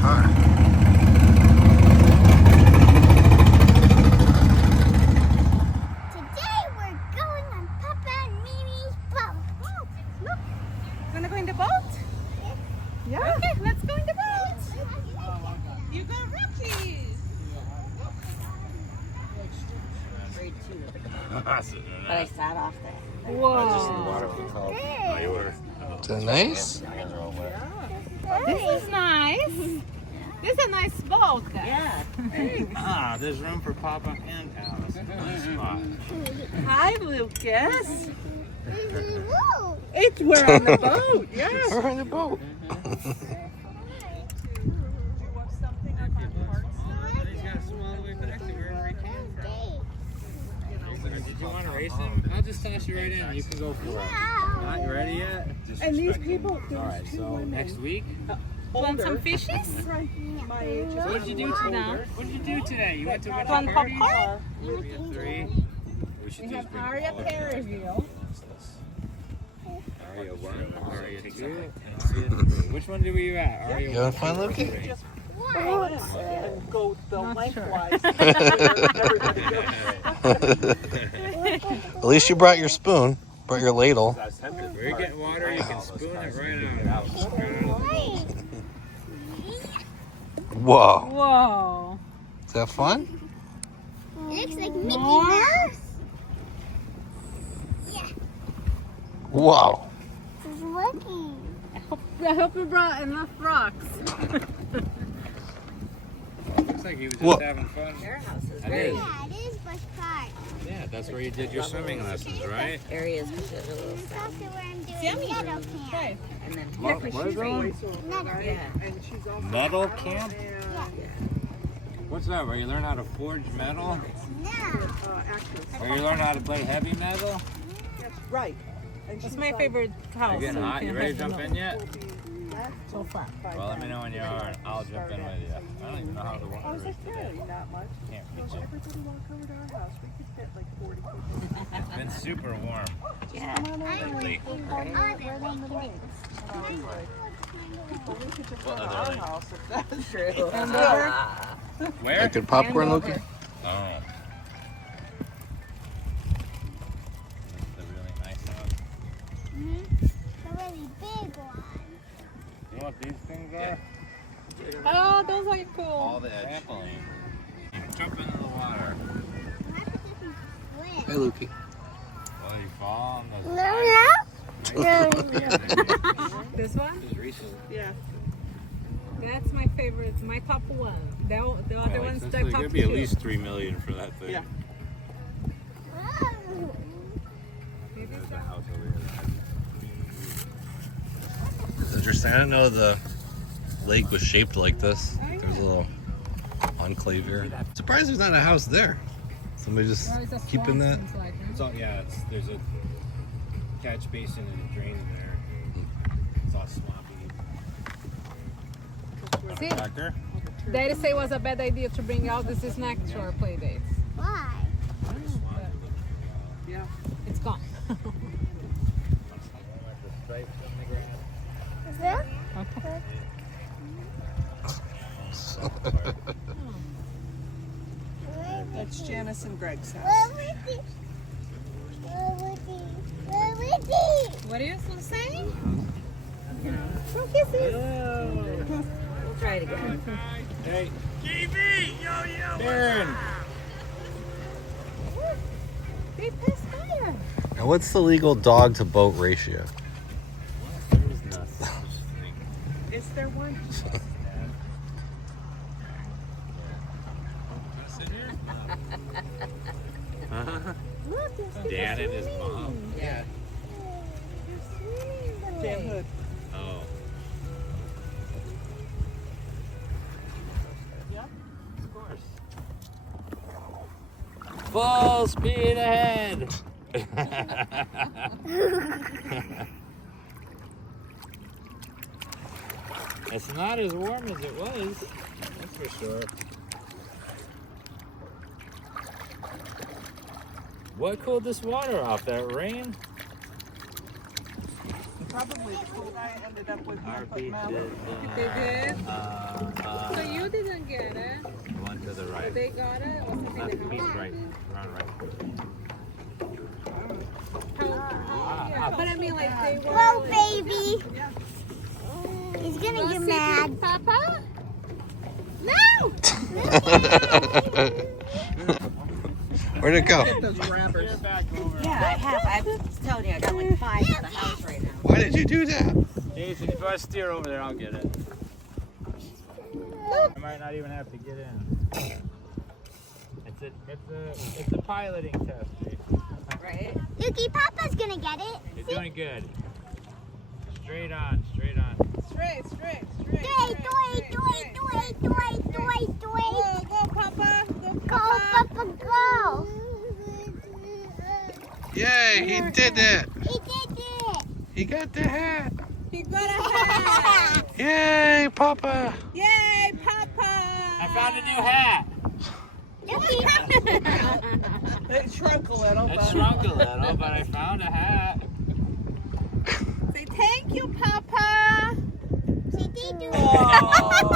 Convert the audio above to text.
car. Today we're going on Papa and Mimi's boat. Look, gonna go in the boat? Yeah. Okay, let's go in the boat. You got rookies. But I sat off there. Whoa. Is that nice? This is nice. This is a nice boat, guys. Yeah. There's room for Papa and Alice. Nice spot. Hi, Lucas. Woo! We're on the boat. Yes. We're on the boat. He's got to swim all the way back to wherever he came from. Did you want to race him? I'll just toss you right in. You can go for it. Not you ready yet? And these people. All right. So next week. Want some fishes? My What did you do today? What did you do today? You went to one Want of the parties? popcorn? We had 3. We should We just have bring Aria all of pear them. reveal. Aria 1, Aria 2, and Aria 3. Which one were you at? Aria You having fun, Loki? And go the lengthwise. At least you brought your spoon, brought your ladle. Where you get water, you can spoon it right out. Whoa. Whoa. Is that fun? It looks like Mickey More? Mouse. Whoa. It's working. I hope you brought enough rocks. Looks like he was just Whoa. having fun. Their house is That very is. Yeah, it is Bush Park. Yeah, that's where you did your swimming lessons, right? areas with the little It's stuff. also where I'm doing Yummy. meadow camp. Okay. And then What is that? Meadow. yeah. Metal camp? Yeah. What's that? Where you learn how to forge metal? No. Where you learn how to play heavy metal? Right. That's my favorite house. You're getting so hot. you You can ready to have jump them in yet? So far. Well, let me know when you are, and I'll jump in with you. I don't even know how the I water was is like, today. really, not much. Can't So reach it. everybody walk over to our house. We could fit like 40 people. It's been super warm. Yeah. Lately. Or we could just go to our house if that's true. Where? Making popcorn, Loki? Oh. That's a really nice house. The really big one. You know what these things are? Oh, those are cool. All the trampoline. Jump into the water. What happens if you Hey, swim? Loki. Well, you fall on the No. This one? Yeah. That's my favorite. My top one. The other one's the top There'd be at two. least $3 million for that thing. Yeah. There's the house over here. Did your Santa know the lake was shaped like this? There's a little enclave here. Surprised there's not a house there. Somebody just There is a keeping that. swamp inside, huh? It's all, yeah, there's a catch basin and a drain in there. It's all swampy. See, Back there? Daddy say it was a bad idea to bring out this snack to our play dates. Why? Yeah. It's gone. Is that? That's Janice and Greg's house. What are you supposed to say? Some kisses. We'll try it again. Hey. Darren! They passed fire. Now, what's the legal dog to boat ratio? Is there one? Dan and his mom. Yeah. Dan Hood. Oh. Yep. Of course. Full speed ahead! It's not as warm as it was, that's for sure. What cooled this water off? That rain? Probably the cool guy ended up with Our Papa beach Mel. is They did? uh, So you didn't get it. one to the right. They got it? Was it That's in the beach house? right. Run right. But I mean, like, they were. Whoa, like, baby. He's gonna get mad. Papa? No! Where'd it go? Those rappers. Yeah, I have. I'm just telling you, I got like 5 at the house right now. Why did you do that? Jason, if you want to steer over there, I'll get it. I might not even have to get in. It's a piloting test, Jason. Right? Yuki, Papa's gonna get it. You're doing good. Straight on, straight on. Straight. Do it. Go, Papa. Go, Papa, go. Yay, he did it. He did it. He got the hat. He got a hat. Yay, Papa. Yay, Papa. I found a new hat. It shrunk a little, It but shrunk a little, but I found a hat. Say thank you, Papa. He did do it. oh,